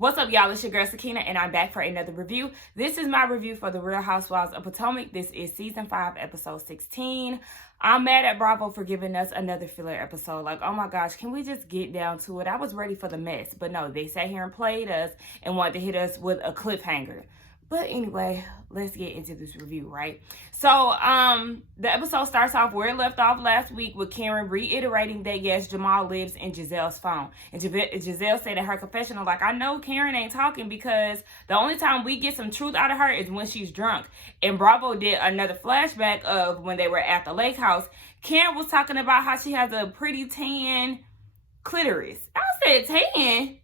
What's up, y'all? It's your girl Sakina, and I'm back for another review. This is my review for the Real Housewives of Potomac. This is season 5, episode 16. I'm mad at Bravo for giving us another filler episode. Like, oh my gosh, can we just get down to it? I was ready for the mess, but no, they sat here and played us and wanted to hit us with a cliffhanger. But anyway, let's get into this review, right? So, the episode starts off where it left off last week with Karen reiterating that, yes, Jamal lives in Gizelle's phone. And Gizelle said in her confessional, like, I know Karen ain't talking because the only time we get some truth out of her is when she's drunk. And Bravo did another flashback of when they were at the lake house. Karen was talking about how she has a pretty tan clitoris. I said tan?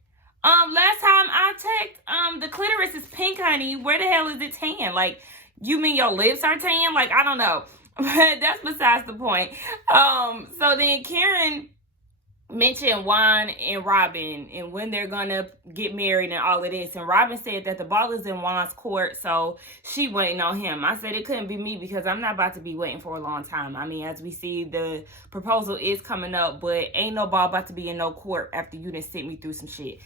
Last time I checked, the clitoris is pink, honey. Where the hell is it tan? Like, you mean your lips are tan? Like, I don't know. But that's besides the point. So then Karen mentioned Juan and Robyn and when they're gonna get married and all of this. And Robyn said that the ball is in Juan's court, so she waiting on him. I said it couldn't be me because I'm not about to be waiting for a long time. I mean, as we see, the proposal is coming up, but ain't no ball about to be in no court after you done sent me through some shit.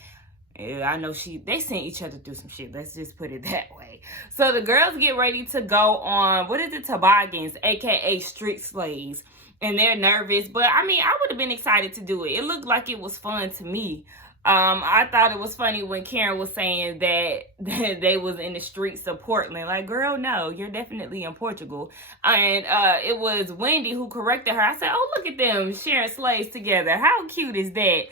I know they sent each other through some shit. Let's just put it that way. So the girls get ready to go on, what is it, toboggans, aka street slaves. And they're nervous. But I mean, I would have been excited to do it. It looked like it was fun to me. I thought it was funny when Karen was saying that they was in the streets of Portland. Like, girl, no, you're definitely in Portugal. And it was Wendy who corrected her. I said, oh, look at them sharing slaves together. How cute is that?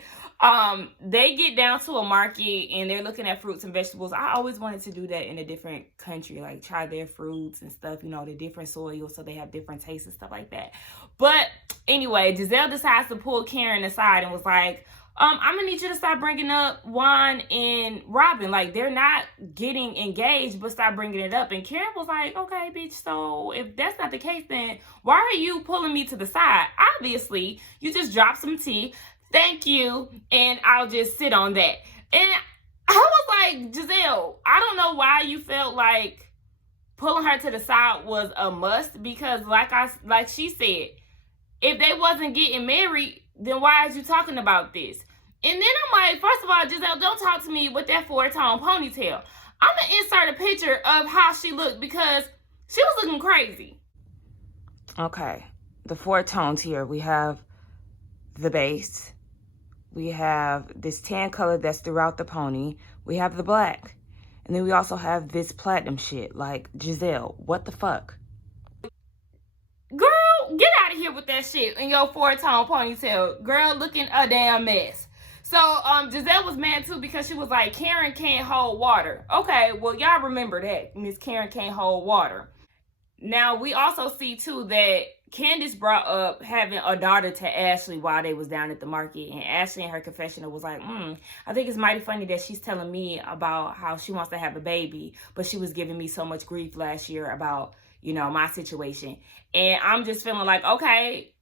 They get down to a market and they're looking at fruits and vegetables. I always wanted to do that in a different country, like try their fruits and stuff, you know, the different soils so they have different tastes and stuff like that. But anyway, Gizelle decides to pull Karen aside and was like, I'm gonna need you to start bringing up Juan and Robyn. Like, they're not getting engaged, but stop bringing it up. And Karen was like, okay, bitch, so if that's not the case, then why are you pulling me to the side? Obviously, you just dropped some tea. Thank you, and I'll just sit on that. And I was like, Gizelle, I don't know why you felt like pulling her to the side was a must, because like she said, if they wasn't getting married, then why are you talking about this? And then I'm like, first of all, Gizelle, don't talk to me with that 4-tone ponytail. I'm going to insert a picture of how she looked because she was looking crazy. Okay, the 4 tones here. We have the base. We have this tan color that's throughout the pony. We have the black. And then we also have this platinum shit. Like, Gizelle, what the fuck? Girl, get out of here with that shit in your 4-tone ponytail. Girl, looking a damn mess. So, Gizelle was mad too because she was like, Karen can't hold water. Okay, well, y'all remember that. Miss Karen can't hold water. Now, we also see too that Candice brought up having a daughter to Ashley while they was down at the market. And Ashley in her confessional was like, I think it's mighty funny that she's telling me about how she wants to have a baby, but she was giving me so much grief last year about, you know, my situation. And I'm just feeling like, okay,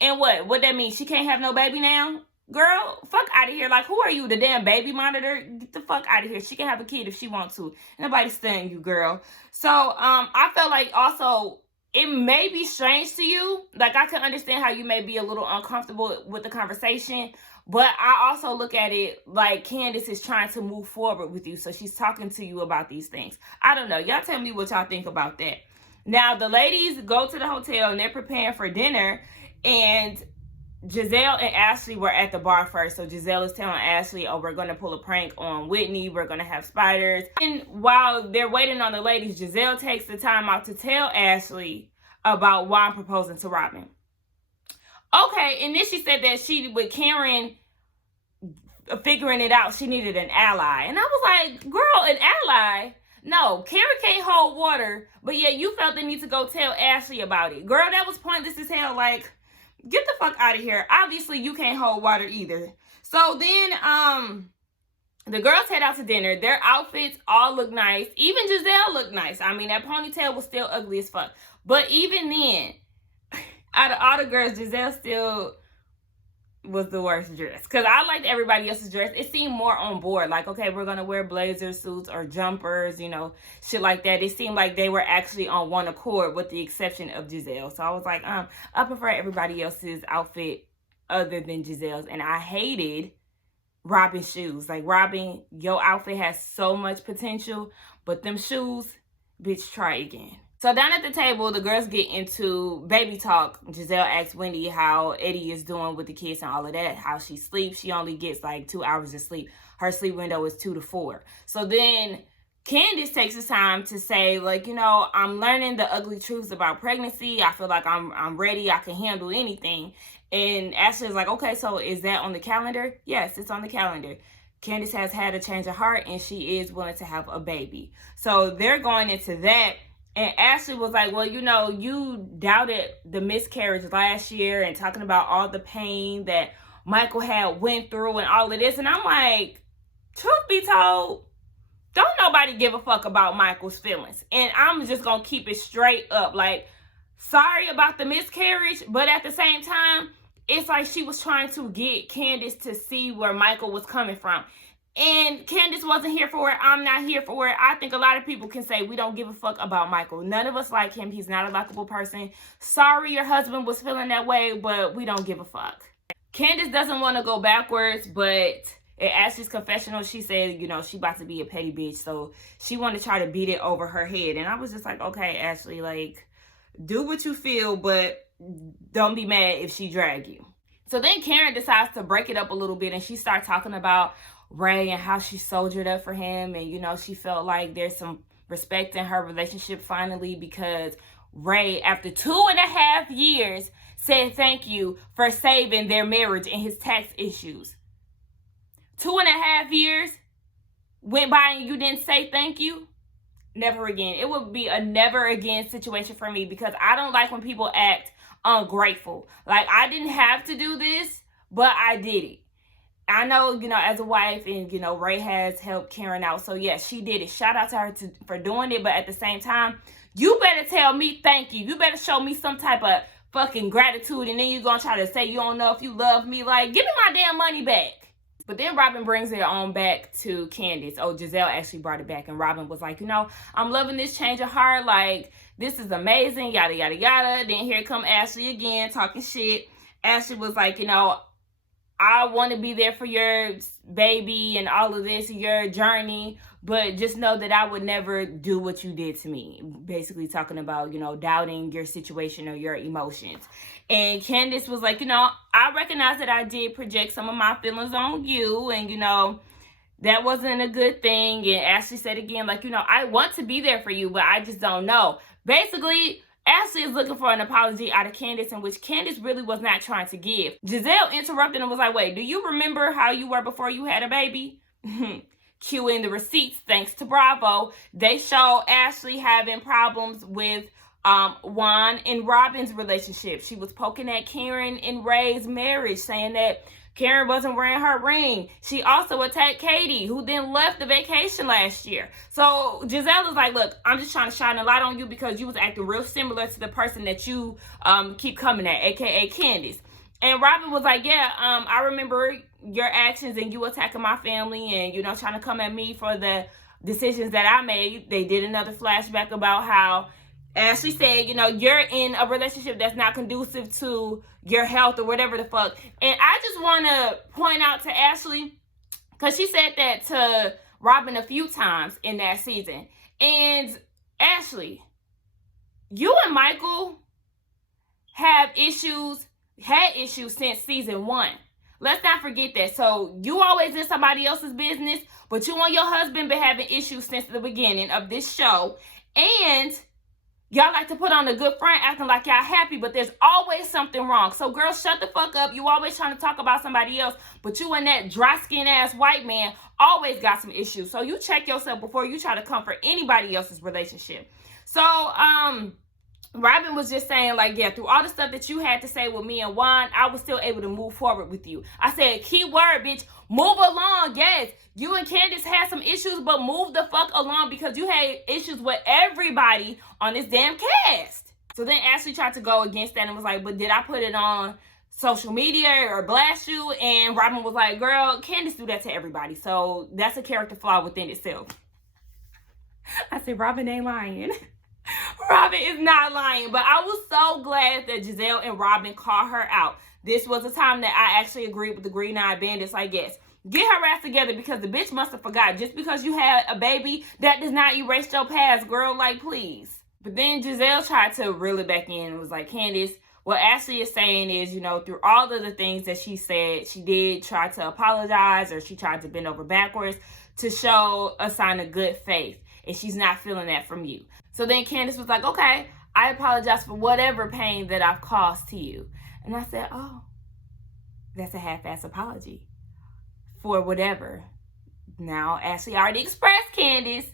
and what that mean? She can't have no baby now? Girl, fuck out of here. Like, who are you, the damn baby monitor? Get the fuck out of here. She can have a kid if she wants to. Nobody's stunning you, girl. So, I felt like also it may be strange to you. Like, I can understand how you may be a little uncomfortable with the conversation. But I also look at it like Candice is trying to move forward with you. So she's talking to you about these things. I don't know. Y'all tell me what y'all think about that. Now, the ladies go to the hotel and they're preparing for dinner. And Gizelle and Ashley were at the bar first. So Gizelle is telling Ashley, oh, we're going to pull a prank on Whitney. We're going to have spiders. And while they're waiting on the ladies, Gizelle takes the time out to tell Ashley about Juan proposing to Robyn. Okay, and then she said that with Karen figuring it out, she needed an ally. And I was like, girl, an ally? No, Karen can't hold water, but yet you felt the need to go tell Ashley about it. Girl, that was pointless as hell. Like, get the fuck out of here. Obviously, you can't hold water either. So then, the girls head out to dinner. Their outfits all look nice. Even Gizelle looked nice. I mean, that ponytail was still ugly as fuck. But even then, out of all the girls, Gizelle still was the worst dress. Because I liked everybody else's dress. It seemed more on board. Like, okay, we're going to wear blazer suits or jumpers, you know, shit like that. It seemed like they were actually on one accord with the exception of Gizelle. So I was like, I prefer everybody else's outfit other than Gizelle's. And I hated Robyn's shoes. Like, Robyn, your outfit has so much potential, but them shoes, bitch, try again. So down at the table, the girls get into baby talk. Gizelle asks Wendy how Eddie is doing with the kids and all of that, how she sleeps. She only gets like 2 hours of sleep. Her sleep window is 2 to 4. So then Candice takes the time to say, like, I'm learning the ugly truths about pregnancy. I feel like I'm ready. I can handle anything. And Ashley's like, okay, so is that on the calendar? Yes, it's on the calendar. Candice has had a change of heart and she is willing to have a baby. So they're going into that. And Ashley was like, well, you doubted the miscarriage last year and talking about all the pain that Michael had went through and all of this. And I'm like, truth be told, don't nobody give a fuck about Michael's feelings. And I'm just going to keep it straight up. Like, sorry about the miscarriage, but at the same time, it's like she was trying to get Candice to see where Michael was coming from. And Candice wasn't here for it. I'm not here for it. I think a lot of people can say we don't give a fuck about Michael. None of us like him. He's not a likable person. Sorry your husband was feeling that way, but we don't give a fuck. Candice doesn't want to go backwards, but in Ashley's confessional, she said, she about to be a petty bitch. So she wanted to try to beat it over her head. And I was just like, okay, Ashley, like, do what you feel, but don't be mad if she drag you. So then Karen decides to break it up a little bit and she starts talking about Ray and how she soldiered up for him. And, she felt like there's some respect in her relationship finally because Ray, after 2.5 years, said thank you for saving their marriage and his tax issues. 2.5 years went by and you didn't say thank you? Never again. It would be a never again situation for me because I don't like when people act ungrateful. Like, I didn't have to do this, but I did it. I know, as a wife and, Ray has helped Karen out. So, yeah, she did it. Shout out to her for doing it. But at the same time, you better tell me thank you. You better show me some type of fucking gratitude. And then you're going to try to say you don't know if you love me. Like, give me my damn money back. But then Robyn brings it on back to Candice. Oh, Gizelle actually brought it back. And Robyn was like, I'm loving this change of heart. Like, this is amazing. Yada, yada, yada. Then here come Ashley again talking shit. Ashley was like, I want to be there for your baby and all of this, your journey, but just know that I would never do what you did to me. Basically talking about, doubting your situation or your emotions. And Candice was like, I recognize that I did project some of my feelings on you and, that wasn't a good thing. And Ashley said again, like, I want to be there for you, but I just don't know. Basically, Ashley is looking for an apology out of Candice, in which Candice really was not trying to give. Gizelle interrupted and was like, wait, do you remember how you were before you had a baby? Cue in the receipts, thanks to Bravo. They show Ashley having problems with Juan and Robyn's relationship. She was poking at Karen and Ray's marriage, saying that Karen wasn't wearing her ring. She also attacked Katie, who then left the vacation last year. So Gizelle is like, look, I'm just trying to shine a light on you because you was acting real similar to the person that you keep coming at, aka Candice. And Robyn was like, yeah, I remember your actions and you attacking my family and, trying to come at me for the decisions that I made. They did another flashback about how Ashley said, you're in a relationship that's not conducive to your health or whatever the fuck. And I just want to point out to Ashley, because she said that to Robyn a few times in that season. And Ashley, you and Michael had issues since season 1. Let's not forget that. So you always in somebody else's business, but you and your husband been having issues since the beginning of this show. And y'all like to put on a good front acting like y'all happy, but there's always something wrong. So girls, shut the fuck up. You always trying to talk about somebody else, but you and that dry skin ass white man always got some issues. So you check yourself before you try to comfort anybody else's relationship. So Robyn was just saying, like, yeah, through all the stuff that you had to say with me and Juan, I was still able to move forward with you. I said, key word, bitch, move along. Yes, you and Candice had some issues, but move the fuck along because you had issues with everybody on this damn cast. So then Ashley tried to go against that and was like, but did I put it on social media or blast you? And Robyn was like, girl, Candice do that to everybody. So that's a character flaw within itself. I said, Robyn ain't lying. Robyn is not lying, but I was so glad that Gizelle and Robyn called her out. This was a time that I actually agreed with the Green Eyed Bandits, I guess. Get her ass together, because the bitch must have forgot. Just because you had a baby, that does not erase your past, girl. Like, please. But then Gizelle tried to reel it back in and was like, Candice, what Ashley is saying is, you know, through all of the things that she said, she did try to apologize, or she tried to bend over backwards to show a sign of good faith. And she's not feeling that from you. So then Candice was like, okay, I apologize for whatever pain that I've caused to you. And I said, oh, that's a half-ass apology for whatever. Now, Ashley already expressed, Candice,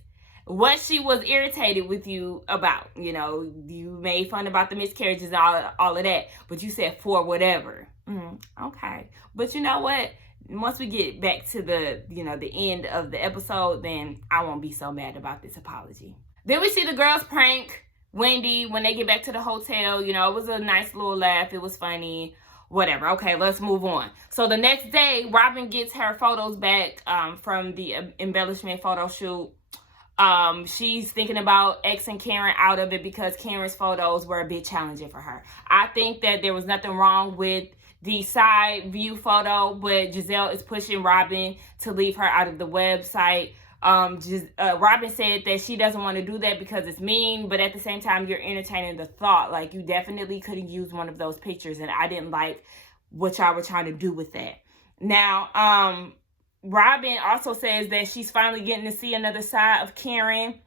what she was irritated with you about. You know, you made fun about the miscarriages and all of that, but you said for whatever. Okay. But you know what? Once we get back to the, you know, the end of the episode, then I won't be so mad about this apology. Then we see the girls prank Wendy when they get back to the hotel. You know, it was a nice little laugh. It was funny. Whatever. Okay, let's move on. So the next day, Robyn gets her photos back from the embellishment photo shoot. She's thinking about Xing Karen out of it because Karen's photos were a bit challenging for her. I think that there was nothing wrong with the side view photo, but Gizelle is pushing Robyn to leave her out of the website. Robyn said that she doesn't want to do that because it's mean, but at the same time, you're entertaining the thought. Like, you definitely could have used one of those pictures, and I didn't like what y'all were trying to do with that. Now, Robyn also says that she's finally getting to see another side of Karen,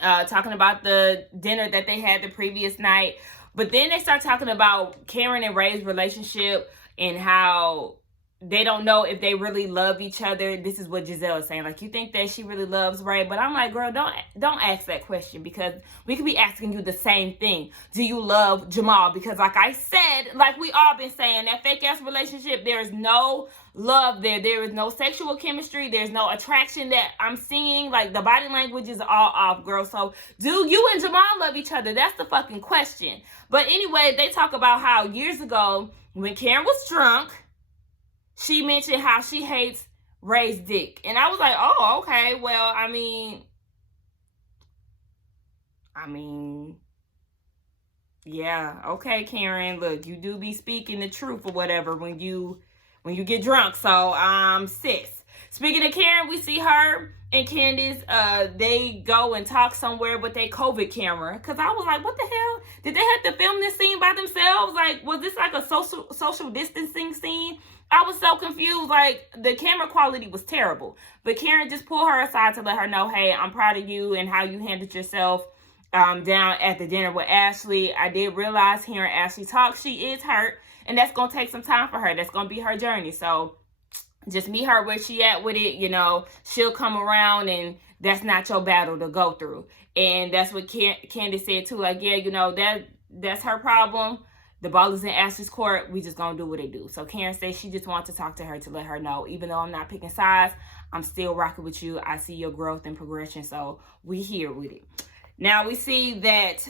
talking about the dinner that they had the previous night. But then they start talking about Karen and Ray's relationship and how they don't know if they really love each other. This is what Gizelle is saying. Like, you think that she really loves Ray? But I'm like, girl, don't ask that question, because we could be asking you the same thing. Do you love Jamal? Because like I said, like we all been saying, that fake ass relationship, there is no love there. There is no sexual chemistry. There's no attraction that I'm seeing. Like, the body language is all off, girl. So do you and Jamal love each other? That's the fucking question. But anyway, they talk about how years ago when Karen was drunk, she mentioned how she hates Ray's dick. And I was like, oh, okay. Well, I mean, yeah. Okay, Karen, look, you do be speaking the truth or whatever when you get drunk. So, sis. Speaking of Karen, we see her and Candice, they go and talk somewhere with their COVID camera. Because I was like, what the hell? Did they have to film this scene by themselves? Like, was this like a social distancing scene? I was so confused. Like, the camera quality was terrible. But Karen just pulled her aside to let her know, hey, I'm proud of you and how you handled yourself down at the dinner with Ashley. I did realize hearing Ashley talk, she is hurt. And that's going to take some time for her. That's going to be her journey. So just meet her where she at with it. You know, she'll come around, and that's not your battle to go through. And that's what Candice said too. Like, yeah, you know, that's her problem. The ball is in Ashley's court. We just gonna do what they do. So Karen says she just wants to talk to her to let her know, even though I'm not picking sides, I'm still rocking with you. I see your growth and progression. So we here with it. Now we see that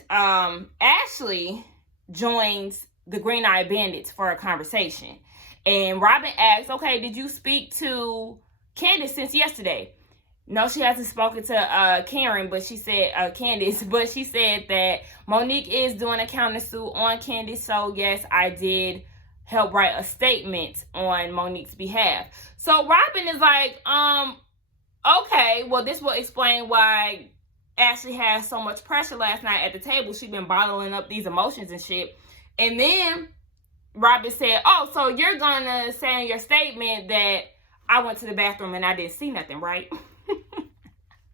Ashley joins the Green Eye Bandits for a conversation. And Robyn asks, okay, did you speak to Candice since yesterday? No, she hasn't spoken to Karen, but she said, Candice, but she said that Monique is doing a countersuit on Candice. So yes, I did help write a statement on Monique's behalf. So Robyn is like, okay, well, this will explain why Ashley had so much pressure last night at the table. She's been bottling up these emotions and shit. And then Robyn said, oh, so you're gonna say in your statement that I went to the bathroom and I didn't see nothing, right?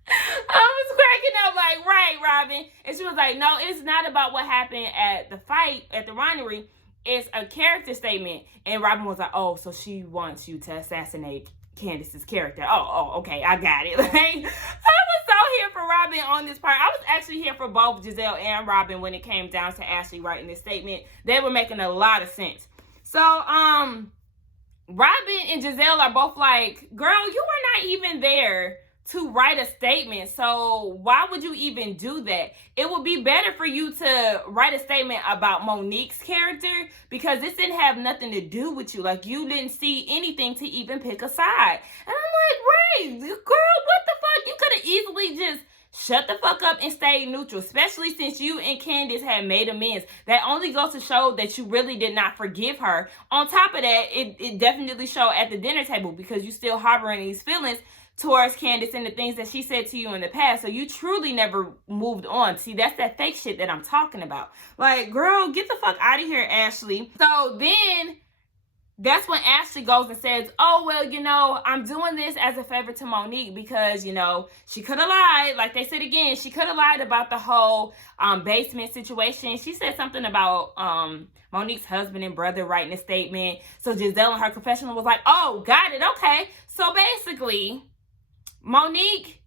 I was cracking up like, right, Robyn. And she was like, no, it's not about what happened at the fight, at the Winery. It's a character statement. And Robyn was like, oh, so she wants you to assassinate Candice's character. Oh, okay, I got it. Like, I was so here for Robyn on this part. I was actually here for both Gizelle and Robyn when it came down to Ashley writing this statement. They were making a lot of sense. So, Robyn and Gizelle are both like, girl, you were not even there to write a statement. So why would you even do that? It would be better for you to write a statement about Monique's character, because this didn't have nothing to do with you. Like, you didn't see anything to even pick a side. And I'm like, Ray, girl, what the fuck? You could have easily just shut the fuck up and stay neutral, especially since you and Candiace had made amends. That only goes to show that you really did not forgive her. On top of that, it definitely showed at the dinner table, because you still harboring these feelings towards Candiace and the things that she said to you in the past. So you truly never moved on. See, that's that fake shit that I'm talking about. Like, girl, get the fuck out of here, Ashley. So then that's when Ashley goes and says, oh, well, you know, I'm doing this as a favor to Monique because, you know, she could have lied. Like they said again, she could have lied about the whole basement situation. She said something about Monique's husband and brother writing a statement. So Gizelle in her confessional was like, oh, got it. Okay. So basically, Monique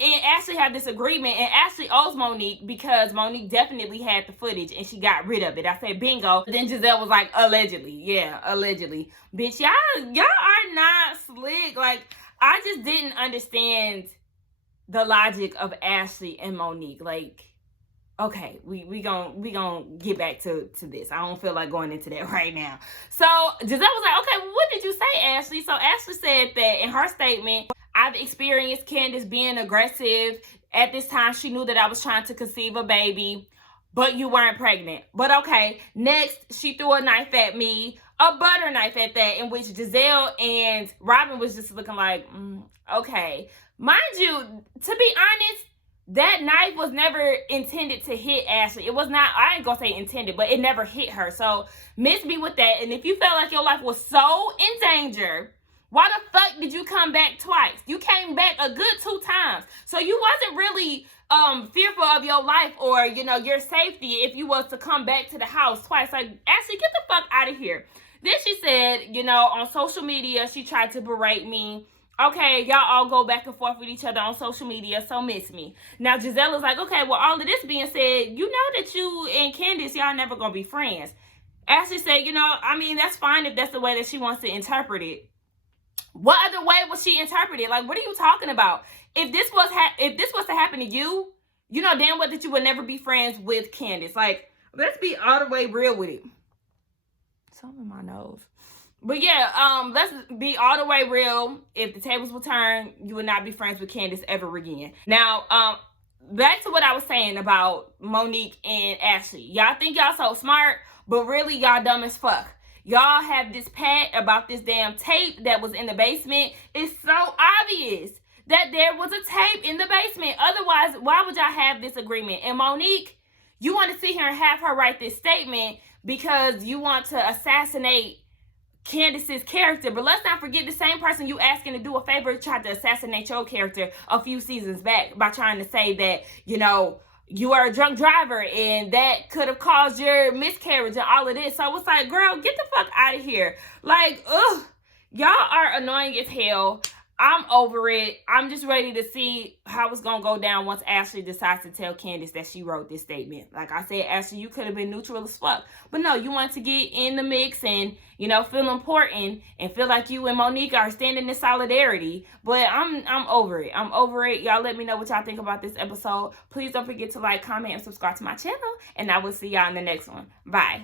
and Ashley have this agreement, and Ashley owes Monique because Monique definitely had the footage and she got rid of it. I said bingo. Then Gizelle was like, allegedly. Yeah, allegedly. Bitch, y'all are not slick. Like, I just didn't understand the logic of Ashley and Monique. Like, okay, we gonna get back to this. I don't feel like going into that right now. So Gizelle was like, okay, well, what did you say, Ashley? So Ashley said that in her statement, I've experienced Candiace being aggressive. At this time, she knew that I was trying to conceive a baby, but you weren't pregnant. But okay, next, she threw a knife at me, a butter knife at that, in which Gizelle and Robyn was just looking like, okay. Mind you, to be honest, that knife was never intended to hit Ashley. It was not, I ain't gonna say intended, but it never hit her. So miss me with that. And if you felt like your life was so in danger, why the fuck did you come back twice? You came back a good 2 times. So you wasn't really fearful of your life or, you know, your safety if you was to come back to the house twice. Like, Ashley, get the fuck out of here. Then she said, you know, on social media, she tried to berate me. Okay, y'all all go back and forth with each other on social media, so miss me. Now, Gizelle was like, okay, well, all of this being said, you know that you and Candice, y'all never gonna be friends. Ashley said, you know, I mean, that's fine if that's the way that she wants to interpret it. What other way was she interpreted? Like, what are you talking about? If this was to happen to you, you know damn well that you would never be friends with Candice. Like, let's be all the way real with it. Something in my nose. But yeah, let's be all the way real. If the tables were turned, you would not be friends with Candice ever again. Now, back to what I was saying about Monique and Ashley. Y'all think y'all so smart, but really y'all dumb as fuck. Y'all have this pat about this damn tape that was in the basement. It's so obvious that there was a tape in the basement. Otherwise, why would y'all have this agreement? And Monique, you want to sit here and have her write this statement because you want to assassinate Candice's character. But let's not forget, the same person you asking to do a favor tried to assassinate your character a few seasons back by trying to say that, you know, you are a drunk driver and that could have caused your miscarriage and all of this. So it's like, girl, get the fuck out of here. Like, ugh, y'all are annoying as hell. I'm over it. I'm just ready to see how it's going to go down once Ashley decides to tell Candice that she wrote this statement. Like I said, Ashley, you could have been neutral as fuck. But no, you want to get in the mix and, you know, feel important and feel like you and Monique are standing in solidarity. But I'm over it. I'm over it. Y'all let me know what y'all think about this episode. Please don't forget to like, comment, and subscribe to my channel. And I will see y'all in the next one. Bye.